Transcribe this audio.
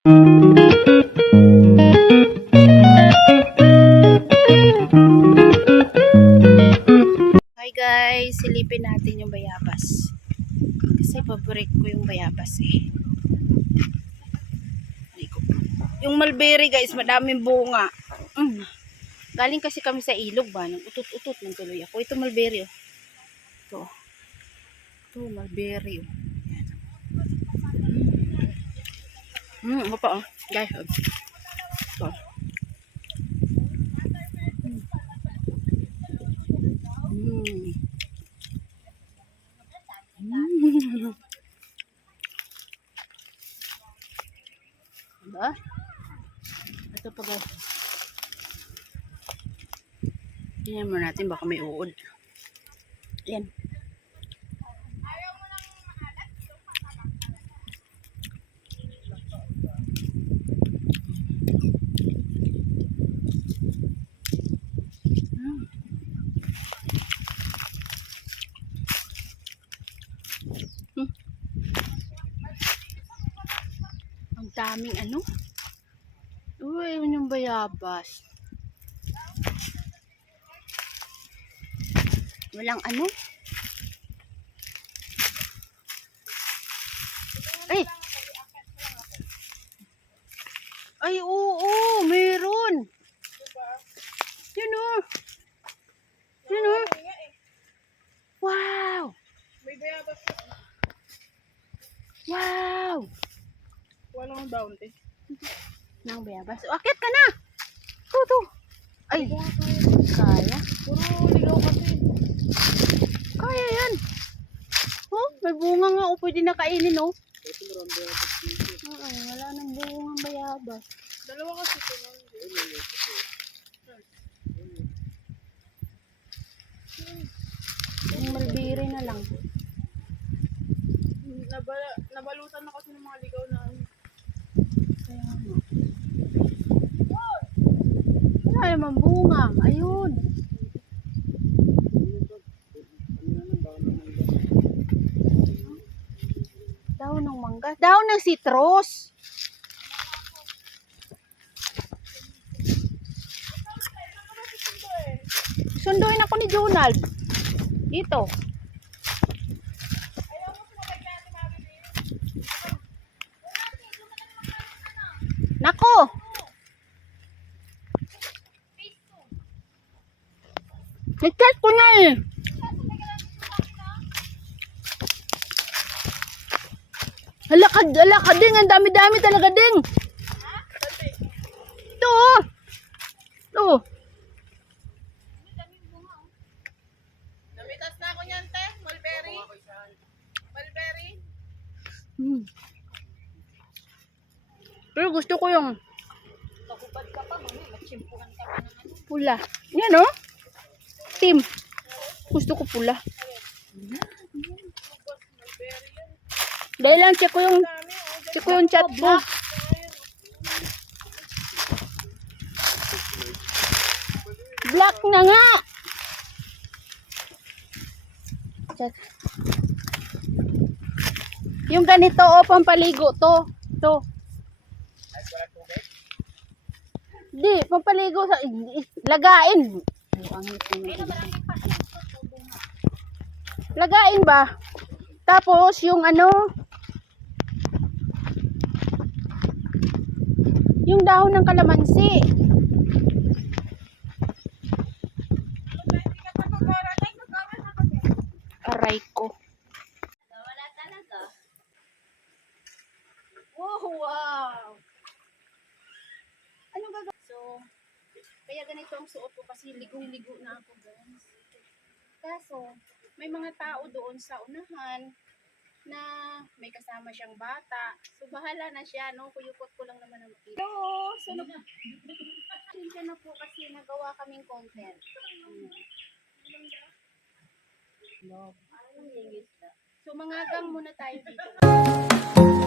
Hi guys, silipin natin yung bayabas. Kasi paborito ko yung bayabas eh. Yung mulberry guys, madaming bunga. Galing kasi kami sa ilog ba, nang utot-utot ng tuloy ako. Ito mulberry oh. Ito mulberry oh. Ano pa oh, guys. Ito. Diba? Ito pa guys. Tingnan mo natin baka may uod. Ayan. Ang daming ano? Uy, yun yung bayabas. Walang ano? Ay! Ay, oo, meron. Yun o. Yun o. Wow! May bayabas. Wow! Walang bounty. Nang bayabas. Akit ka na! Ito. Ay, kaya. Puro ligaw kasi. Kaya yan. Oh, may bunga nga. O, pwede na kainin oh. Ito meron bayabas dito. Wala nang bungang bayabas. Dalawa kasi ito. Yung mulberry na lang. Nabalutan na kasi ng mga ligaw na ano. Kaya nga. Wala naman bunga. Ayun. Daon ng mangga. Daon ng citrus. Sunduin ako ni Jonald. Dito. Nako. Nag-chat ko na eh. Alakad ding. Ang dami-dami talaga ding. Ito. Ito. Namitas na ako niyan, te. Mulberry. Mulberry. Pero gusto ko yung pula. Yan oh. Tim. Gusto ko pula. Dahil lang check ko yung chat ko. Black na nga. Chat. Yung ganito o pampaligo to. To. Di, pampaligo sa lagain. Lagain ba? Tapos yung ano, yung dahon ng kalamansi. Aray ko. Wala talaga. Wow! Anong gagawin? So, kaya ganito ang suot ko kasi ligong-ligo na ako, guys. Kaso, may mga tao doon sa unahan na may kasama siyang bata. So, bahala na siya, no? Kuyukot ko lang naman ang makita. Hello! So, siya na po kasi nagawa kaming content. So, mangagang muna tayo dito.